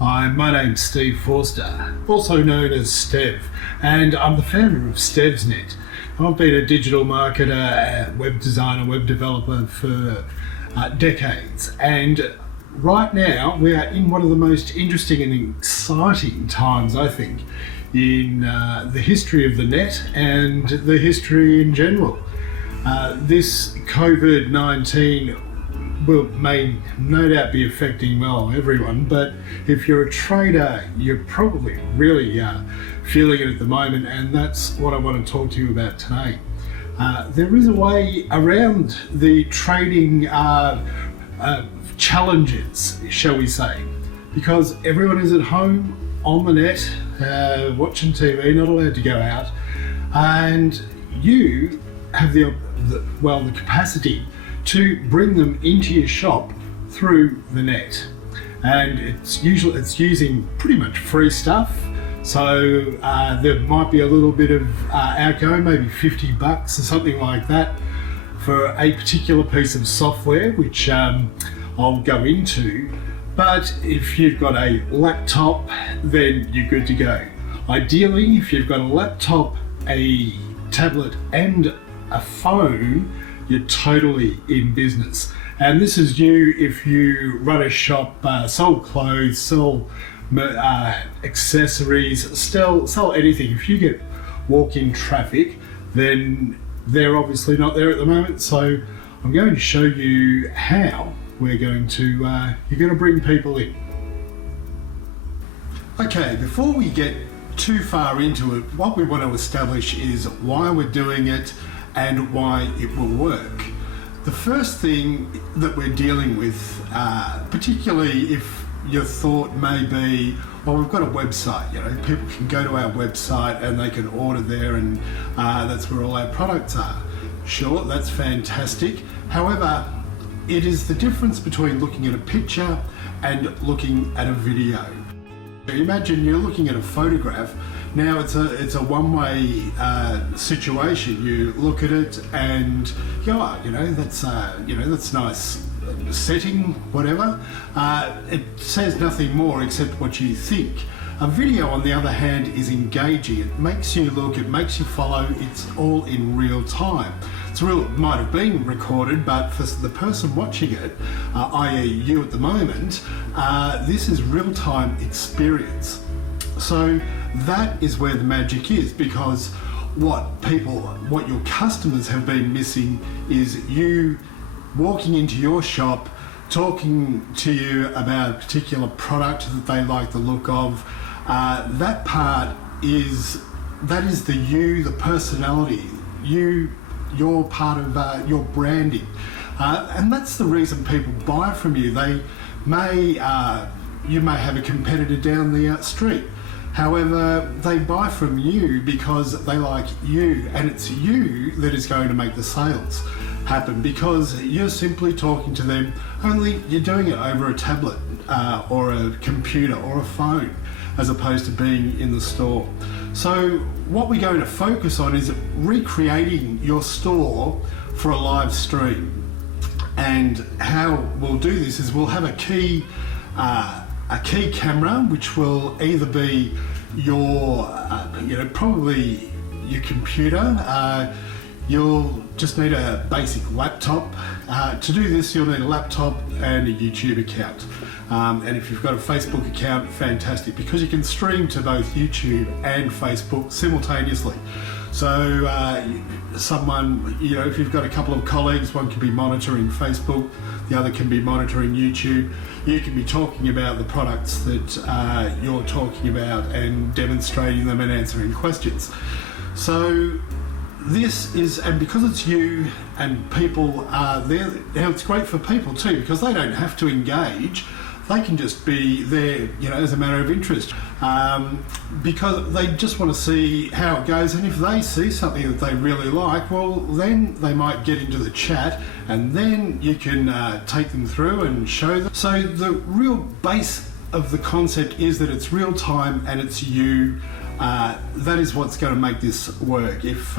Hi, my name's Steve Forster, also known as Stev, and I'm the founder of StevsNet. I've been a digital marketer, web designer, web developer for decades, and right now we are in one of the most interesting and exciting times, I think, in the history of the net and the history in general. This COVID-19 may no doubt be affecting everyone, but if you're a trader, you're probably really feeling it at the moment, and that's what I want to talk to you about today. There is a way around the trading challenges, shall we say, because everyone is at home on the net, watching TV, not allowed to go out, and you have the capacity to bring them into your shop through the net. And it's using pretty much free stuff. So there might be a little bit of outgo, maybe $50 or something like that for a particular piece of software, which I'll go into. But if you've got a laptop, then you're good to go. Ideally, if you've got a laptop, a tablet and a phone, you're totally in business. And this is you if you run a shop, sell clothes, sell accessories, sell anything. If you get walk-in traffic, then they're obviously not there at the moment. So I'm going to show you how you're going to bring people in. Okay, before we get too far into it, what we want to establish is why we're doing it and why it will work. The first thing that we're dealing with, particularly if your thought may be, well, we've got a website, people can go to our website and they can order there, and that's where all our products are. Sure, that's fantastic. However, it is the difference between looking at a picture and looking at a video. Imagine you're looking at a photograph. Now it's a one-way situation. You look at it and you go, that's nice setting, whatever. It says nothing more except what you think. A video, on the other hand, is engaging. It makes you look, it makes you follow. It's all in real time. It might have been recorded, but for the person watching it, i.e. you at the moment, this is real-time experience. So that is where the magic is, because what your customers have been missing is you walking into your shop, talking to you about a particular product that they like the look of. That part is the personality, you're part of your branding, and that's the reason people buy from you. You may have a competitor down the street. However, they buy from you because they like you, and it's you that is going to make the sales happen, because you're simply talking to them, only you're doing it over a tablet or a computer or a phone, as opposed to being in the store. So what we're going to focus on is recreating your store for a live stream. And how we'll do this is we'll have a key camera, which will either be your, probably your computer. You'll just need a basic laptop. To do this, you'll need a laptop and a YouTube account. And if you've got a Facebook account, fantastic, because you can stream to both YouTube and Facebook simultaneously. So if you've got a couple of colleagues, one can be monitoring Facebook, the other can be monitoring YouTube. You can be talking about the products that you're talking about and demonstrating them and answering questions. So this is, and because it's you and people are there, now it's great for people too, because they don't have to engage. They can just be there, as a matter of interest, because they just want to see how it goes. And if they see something that they really like, well, then they might get into the chat, and then you can take them through and show them. So the real base of the concept is that it's real time and it's you. That is what's going to make this work. If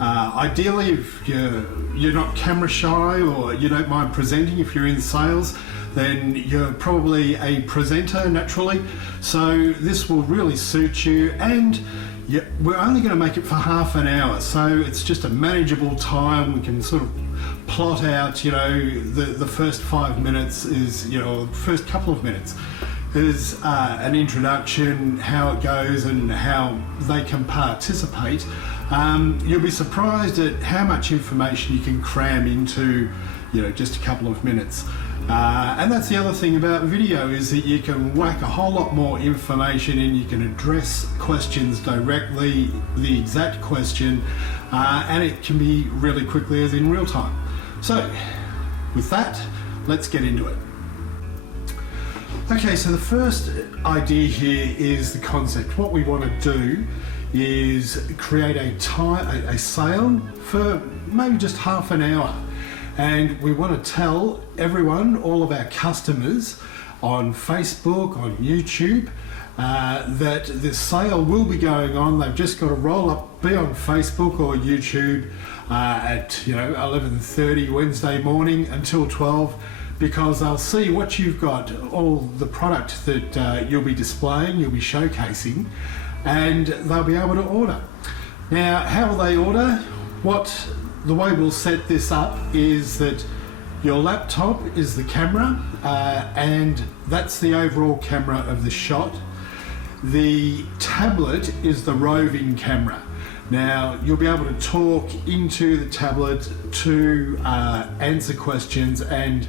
ideally, if you're not camera shy or you don't mind presenting, if you're in sales, then you're probably a presenter naturally. So this will really suit you, and we're only going to make it for half an hour. So it's just a manageable time. We can sort of plot out, the first 5 minutes is, first couple of minutes is an introduction, how it goes and how they can participate. You'll be surprised at how much information you can cram into, just a couple of minutes. And that's the other thing about video, is that you can whack a whole lot more information in. You can address questions directly, the exact question, and it can be really quickly as in real time. So with that, let's get into it. Okay, so the first idea here is the concept. What we want to do is create a sale for maybe just half an hour. And we want to tell everyone, all of our customers on Facebook, on YouTube, that this sale will be going on. They've just got to roll up, be on Facebook or YouTube at 11:30 Wednesday morning until 12, because they'll see what you've got, all the product that you'll be displaying, you'll be showcasing, and they'll be able to order. Now, how will they order? The way we'll set this up is that your laptop is the camera, and that's the overall camera of the shot. The tablet is the roving camera. Now, you'll be able to talk into the tablet to answer questions, and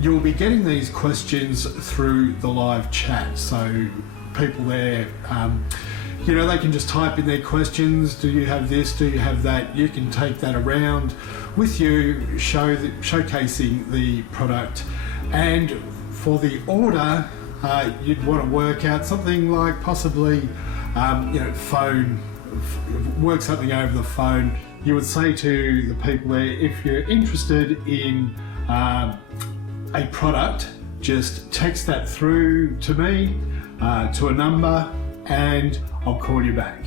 you'll be getting these questions through the live chat. So people there, they can just type in their questions. Do you have this? Do you have that? You can take that around with you, showcasing the product. And for the order, you'd want to work out something like possibly, work something over the phone. You would say to the people there, if you're interested in a product, just text that through to me, to a number, and I'll call you back.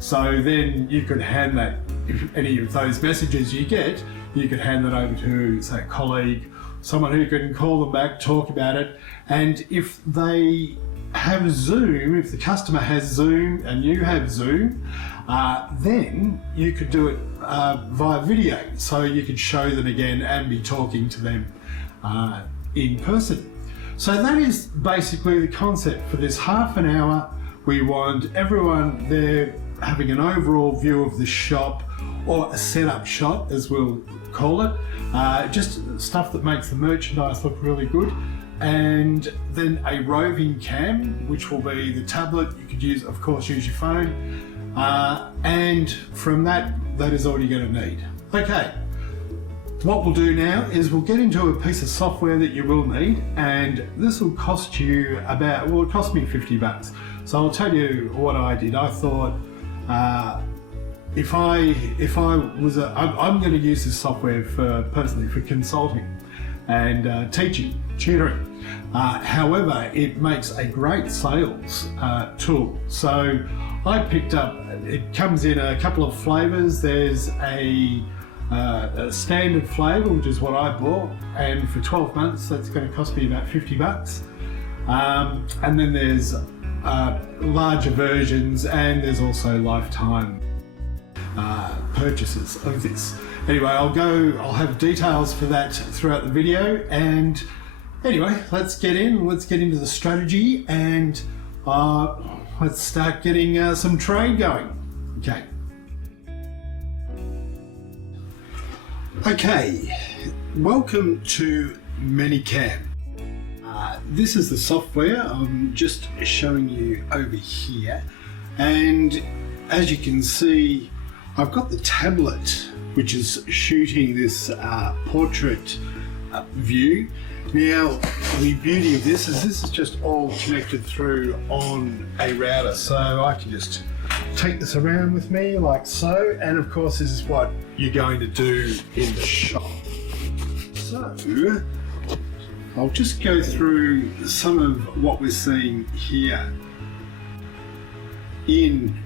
So then you could hand that, if any of those messages you get, you could hand that over to, say, a colleague, someone who can call them back, talk about it. And if they have Zoom, if the customer has Zoom and you have Zoom, then you could do it via video. So you could show them again and be talking to them in person. So that is basically the concept for this half an hour. We want everyone there having an overall view of the shop, or a setup shot as we'll call it, just stuff that makes the merchandise look really good. And then a roving cam, which will be the tablet. You could use your phone, and from that is all you're going to need. Okay, what we'll do now is we'll get into a piece of software that you will need, and this will cost you it cost me $50. So I'll tell you what I did. I thought, if I was I'm going to use this software personally for consulting and teaching, tutoring. However, it makes a great sales tool. So I picked up, it comes in a couple of flavors. There's a standard flavor, which is what I bought, and for 12 months that's going to cost me about $50. And then there's larger versions, and there's also lifetime purchases of this. Anyway, I'll have details for that throughout the video. And anyway, let's get into the strategy, and let's start getting some trade going. Okay, welcome to ManyCam. This is the software I'm just showing you over here, and as you can see, I've got the tablet which is shooting this portrait view. Now, the beauty of this is just all connected through on a router, so I can just take this around with me like so, and of course this is what you're going to do in the shop. So I'll just go through some of what we're seeing here.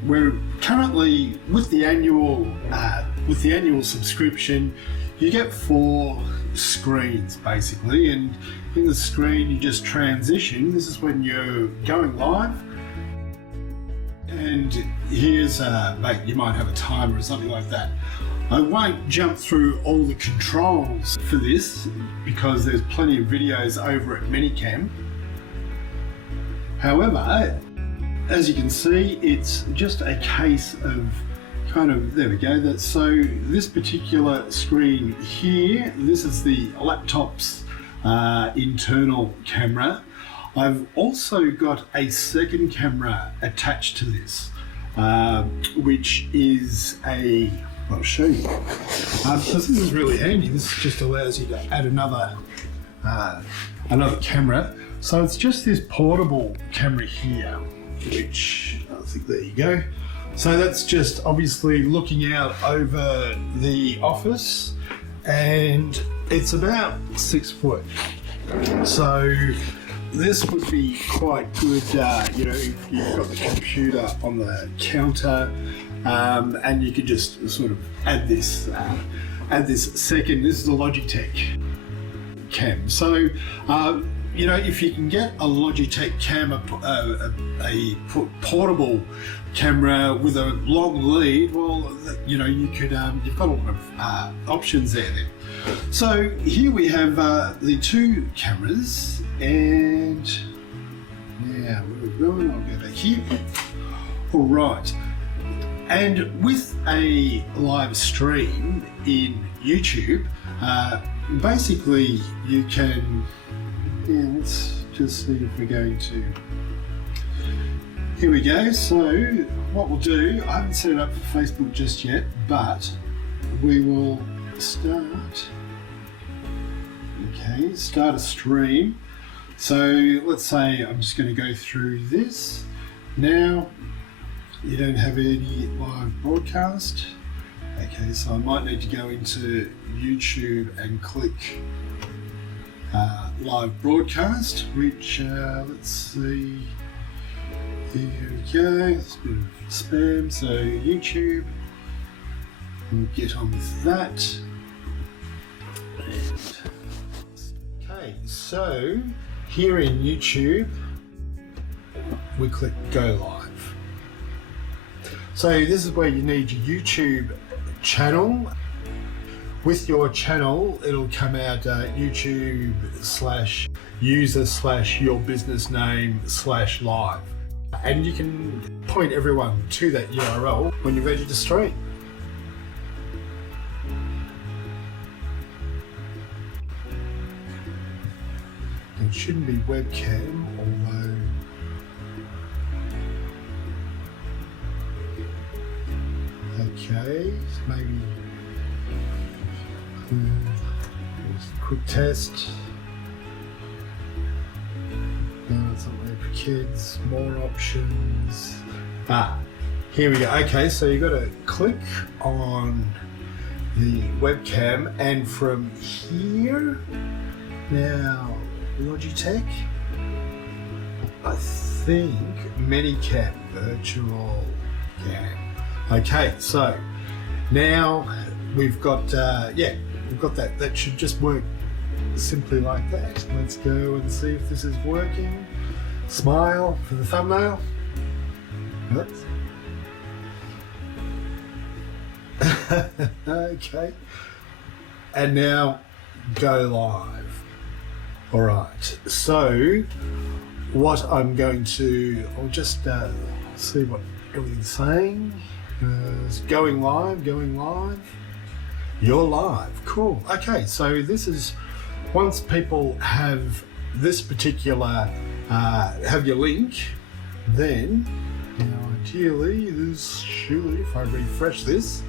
We're currently with the annual subscription, you get 4 screens basically, and in the screen you just transition. This is when you're going live, and here's mate, you might have a timer or something like that. I won't jump through all the controls for this because there's plenty of videos over at Minicam. However, as you can see, it's just a case of kind of, there we go. So this particular screen here, this is the laptop's internal camera. I've also got a second camera attached to this, which is I'll show you. Because this is really handy. This just allows you to add another camera. So it's just this portable camera here, which I think, there you go. So that's just obviously looking out over the office, and it's about 6 foot. So this would be quite good, you know, if you've got the computer on the counter, and you could just sort of add this second. This is a Logitech cam. So, you know, if you can get a Logitech cam, a portable camera with a long lead, well, you know, you could, you've got a lot of options there then. So here we have the two cameras, and yeah, where we're going, I'll go back here. All right. And with a live stream in YouTube, basically you can, yeah, let's just see if we're going to, here we go. So what we'll do, I haven't set it up for Facebook just yet, but we will start a stream. So let's say I'm just going to go through this. Now, you don't have any live broadcast. Okay, so I might need to go into YouTube and click live broadcast, which, let's see, here we go, it's a bit of spam, so YouTube, we'll get on with that. Okay, so here in YouTube, we click go live. So this is where you need your YouTube channel. With your channel, it'll come out YouTube/user/your business name/live. And you can point everyone to that URL when you're ready to stream. It shouldn't be webcam, although okay, so maybe just a quick test. No, it's not made for kids. More options. Here we go. Okay, so you've got to click on the webcam, and from here, now Logitech, I think Minicam Virtual Cam. Okay, so now we've got we've got that. That should just work simply like that. Let's go and see if this is working. Smile for the thumbnail. Oops. Okay, and now go live. All right, so what I'm going to, I'll just see what everything's saying. It's going live, you're live, cool. Okay, so this is, once people have this particular, have your link, then, now ideally, this should, if I refresh this,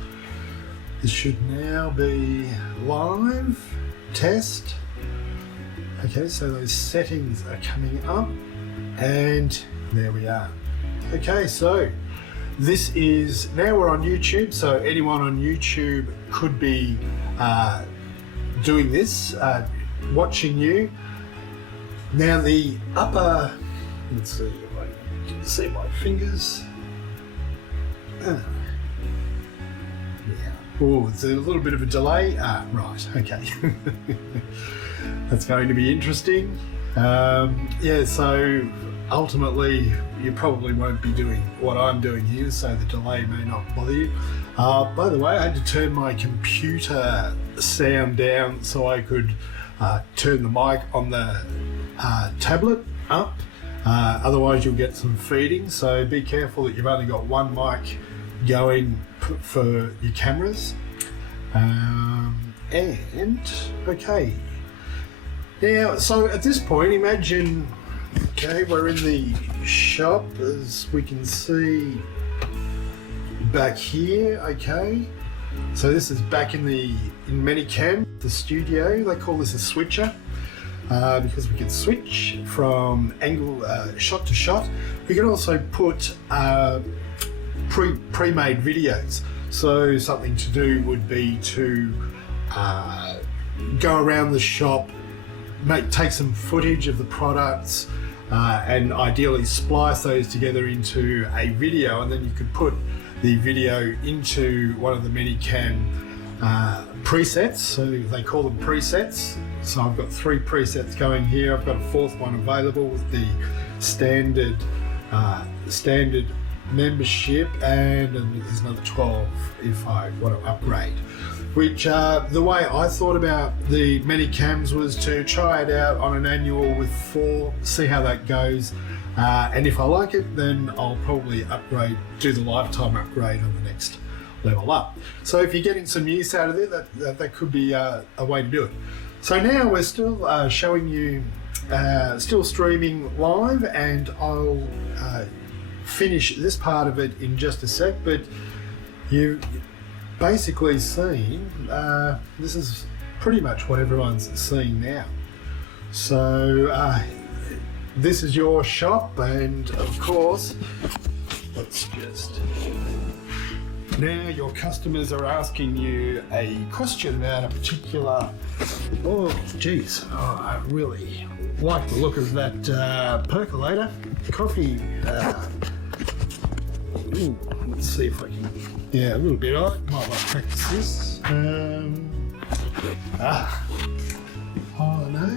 should now be live, test. Okay, so those settings are coming up, and there we are. Okay, so this is, now we're on YouTube, so anyone on YouTube could be doing this, watching you. Now the upper, let's see if I can see my fingers. Yeah, Oh, it's a little bit of a delay. Right, okay. That's going to be interesting. Yeah, so ultimately you probably won't be doing what I'm doing here, so the delay may not bother you. By the way, I had to turn my computer sound down so I could turn the mic on the tablet up. Otherwise you'll get some feeding, so be careful that you've only got one mic going for your cameras. And okay, now so at this point, imagine, okay, we're in the shop, as we can see back here. Okay, so this is back in Manicam, the studio. They call this a switcher because we can switch from angle, shot to shot. We can also put pre-made videos. So something to do would be to go around the shop, take some footage of the products, and ideally splice those together into a video, and then you could put the video into one of the Manicam presets. So they call them presets. So I've got 3 presets going here. I've got a 4th one available with the standard membership, and there's another 12 if I want to upgrade. Which the way I thought about the Manicams was to try it out on an annual with 4, see how that goes, and if I like it, then I'll probably upgrade, do the lifetime upgrade on the next level up. So if you're getting some use out of it, that could be a way to do it. So now we're still showing you, still streaming live, and I'll finish this part of it in just a sec, but you basically seen, this is pretty much what everyone's seeing now. So this is your shop, and of course, let's just, now your customers are asking you a question about a particular, oh geez, I really like the look of that percolator coffee. Ooh, let's see if I can, yeah, a little bit. I might want to practice this. Oh no,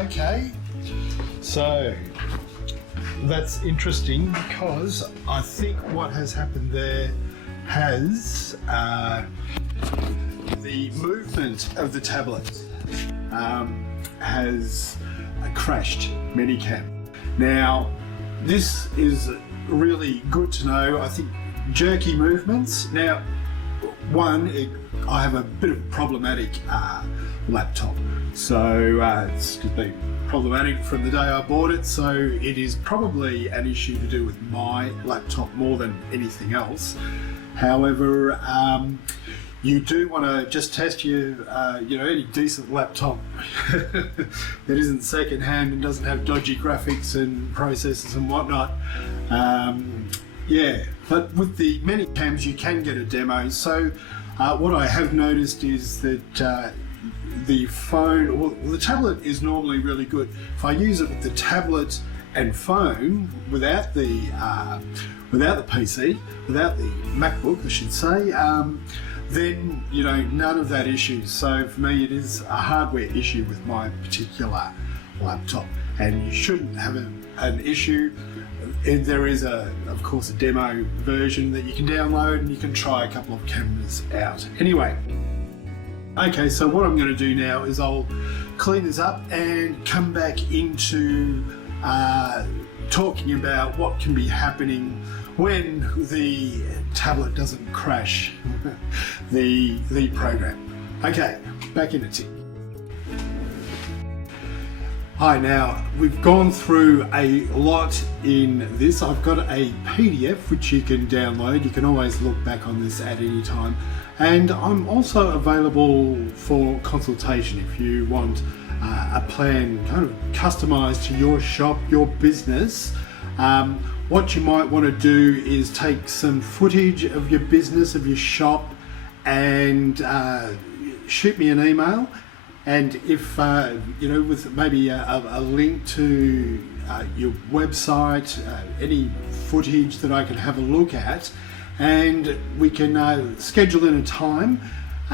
okay. So that's interesting, because I think what has happened there has the movement of the tablet has crashed Manicam. Now, this is really good to know. I think jerky movements. Now, I have a bit of a problematic laptop, so it's been problematic from the day I bought it, so it is probably an issue to do with my laptop more than anything else. However, you do want to just test your, any decent laptop that isn't secondhand and doesn't have dodgy graphics and processors and whatnot. Yeah, but with the Manicams you can get a demo. So what I have noticed is that the phone, well, the tablet is normally really good. If I use it with the tablet and phone without the PC, without the MacBook, I should say, then none of that issue. So for me, it is a hardware issue with my particular laptop, and you shouldn't have an issue. And there is of course a demo version that you can download, and you can try a couple of cameras out. Anyway, okay, so what I'm going to do now is I'll clean this up and come back into talking about what can be happening when the tablet doesn't crash the program. Okay, back in a tick. Hi, now we've gone through a lot in this. I've got a PDF which you can download. You can always look back on this at any time. And I'm also available for consultation if you want a plan kind of customized to your shop, your business. What you might want to do is take some footage of your business, of your shop, and shoot me an email. And if, with maybe a link to your website, any footage that I can have a look at, and we can schedule in a time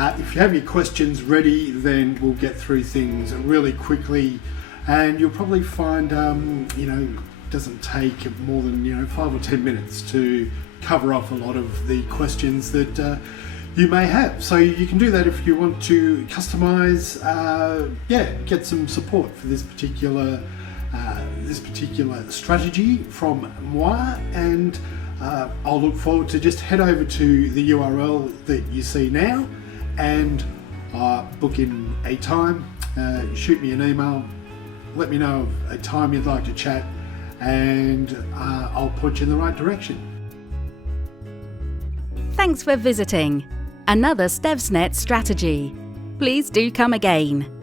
If you have your questions ready, then we'll get through things really quickly, and you'll probably find, it doesn't take more than 5 or 10 minutes to cover off a lot of the questions that you may have. So you can do that if you want to customize, get some support for this particular strategy from moi, and I'll look forward to just head over to the URL that you see now and book in a time, shoot me an email, let me know of a time you'd like to chat, and I'll point you in the right direction. Thanks for visiting another StevsNet strategy. Please do come again.